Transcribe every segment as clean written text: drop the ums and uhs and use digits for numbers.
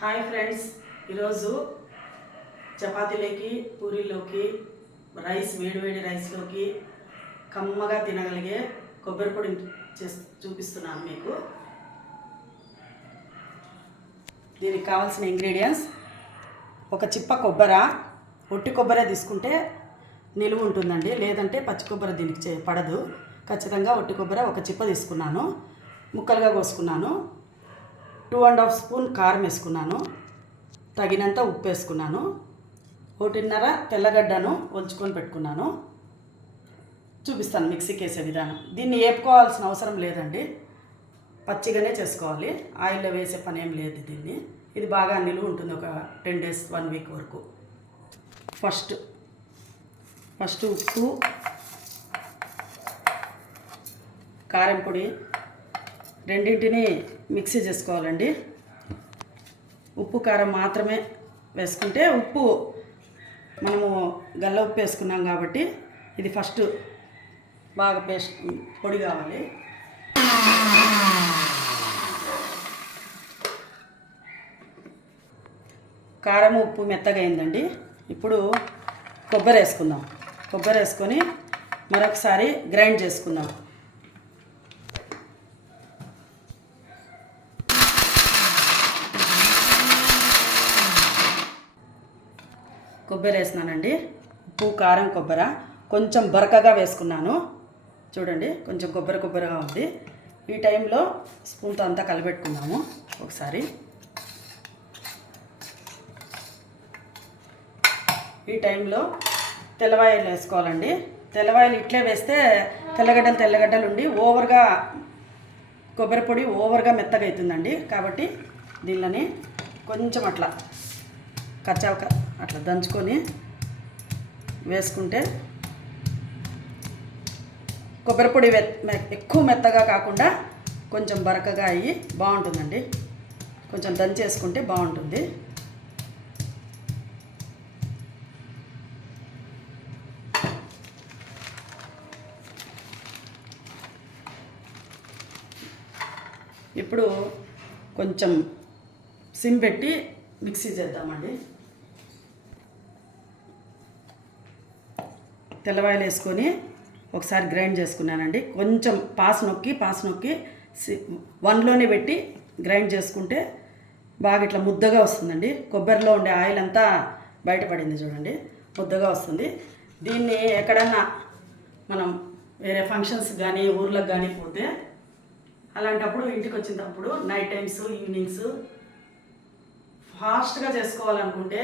Hi friends, ఈరోజు చపాతీలోకి పూరీలోకి rice వేడివేడి రైస్లోకి కమ్మగా తినగలిగే కొబ్బరి పొడి చూపిస్తున్నాను మీకు. దీనికి కావాల్సిన ఇంగ్రీడియంట్స్: ఒక చిప్ప కొబ్బరి, ఒట్టి కొబ్బరి తీసుకుంటే నిలువ ఉంటుందండి, లేదంటే పచ్చి కొబ్బరి దీనికి పడదు. ఖచ్చితంగా ఒట్టి కొబ్బరి ఒక చిప్ప తీసుకున్నాను, ముక్కలుగా కోసుకున్నాను. 2.5 స్పూన్ కారం వేసుకున్నాను, తగినంత ఉప్పు వేసుకున్నాను, 1.5 తెల్లగడ్డను ఒలుచుకొని పెట్టుకున్నాను. చూపిస్తాను మిక్సీకి వేసే విధానం. దీన్ని వేపుకోవాల్సిన అవసరం లేదండి, పచ్చిగానే చేసుకోవాలి. ఆయిల్లో వేసే పని ఏం లేదు దీన్ని. ఇది బాగా నిలువ ఉంటుంది, ఒక 10 days 1 week వరకు. ఫస్ట్ ఉప్పు, కారం పొడి రెండింటిని మిక్సీ చేసుకోవాలండి. ఉప్పు కారం మాత్రమే వేసుకుంటే, ఉప్పు మనము గల్ల ఉప్పు వేసుకున్నాం కాబట్టి ఇది ఫస్ట్ బాగా పొడి కావాలి. కారం ఉప్పు మెత్తగా అయిందండి. ఇప్పుడు కొబ్బరి వేసుకుందాం. కొబ్బరి వేసుకొని మరొకసారి గ్రైండ్ చేసుకుందాం. కొబ్బరి వేసినానండి, ఉప్పు కారం కొబ్బరి కొంచెం బరకగా వేసుకున్నాను. చూడండి, కొంచెం కొబ్బరిగా ఉంది. ఈ టైంలో స్పూన్తో అంతా కలిపెట్టుకున్నాము ఒకసారి. ఈ టైంలో తెల్లవాయలు వేసుకోవాలండి. తెల్లవాయలు ఇట్లే వేస్తే తెల్లగడ్డలు ఉండి ఓవర్గా కొబ్బరి పొడి ఓవర్గా మెత్తగా అవుతుందండి. కాబట్టి దీనిని కొంచెం అట్లా అట్లా దంచుకొని వేసుకుంటే కొబ్బరి పొడి ఎక్కువ మెత్తగా కాకుండా కొంచెం బరకగా అయ్యి బాగుంటుందండి. కొంచెం దంచేసుకుంటే బాగుంటుంది. ఇప్పుడు కొంచెం సిమ్ పెట్టి మిక్సీ చేద్దామండి. తెల్లవాయలు వేసుకొని ఒకసారి గ్రైండ్ చేసుకున్నానండి. కొంచెం పాస్ నొక్కి 1లోనే పెట్టి గ్రైండ్ చేసుకుంటే బాగా ఇట్లా ముద్దగా వస్తుందండి. కొబ్బరిలో ఉండే ఆయిల్ అంతా బయటపడింది చూడండి, ముద్దగా వస్తుంది. దీన్ని ఎక్కడన్నా మనం వేరే ఫంక్షన్స్ కానీ ఊర్లకు కానీ పోతే, అలాంటప్పుడు ఇంటికి వచ్చినప్పుడు నైట్ టైమ్స్ ఈవినింగ్స్ ఫాస్ట్గా చేసుకోవాలనుకుంటే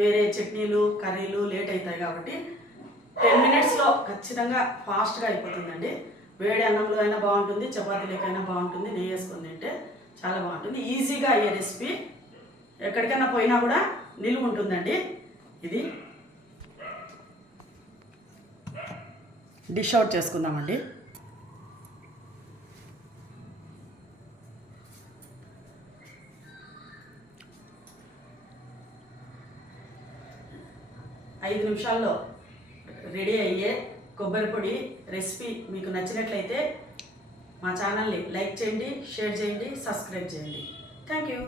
వేరే చట్నీలు కర్రీలు లేట్ అవుతాయి కాబట్టి 10 minutesలో ఖచ్చితంగా ఫాస్ట్గా అయిపోతుందండి. వేడి అన్నంలో అయినా బాగుంటుంది, చపాతీలకైనా బాగుంటుంది. నెయ్యి వేసుకొని తింటే చాలా బాగుంటుంది. ఈజీగా అయ్యే రెసిపీ, ఎక్కడికైనా పోయినా కూడా నిలువ ఉంటుందండి. ఇది డిష్ అవుట్ చేసుకుందామండి. ఐదు నిమిషాల్లో రెడీ అయ్యే కొబ్బరి పొడి రెసిపీ మీకు నచ్చినట్లయితే మా ఛానల్ని లైక్ చేయండి, షేర్ చేయండి, సబ్స్క్రైబ్ చేయండి. Thank you.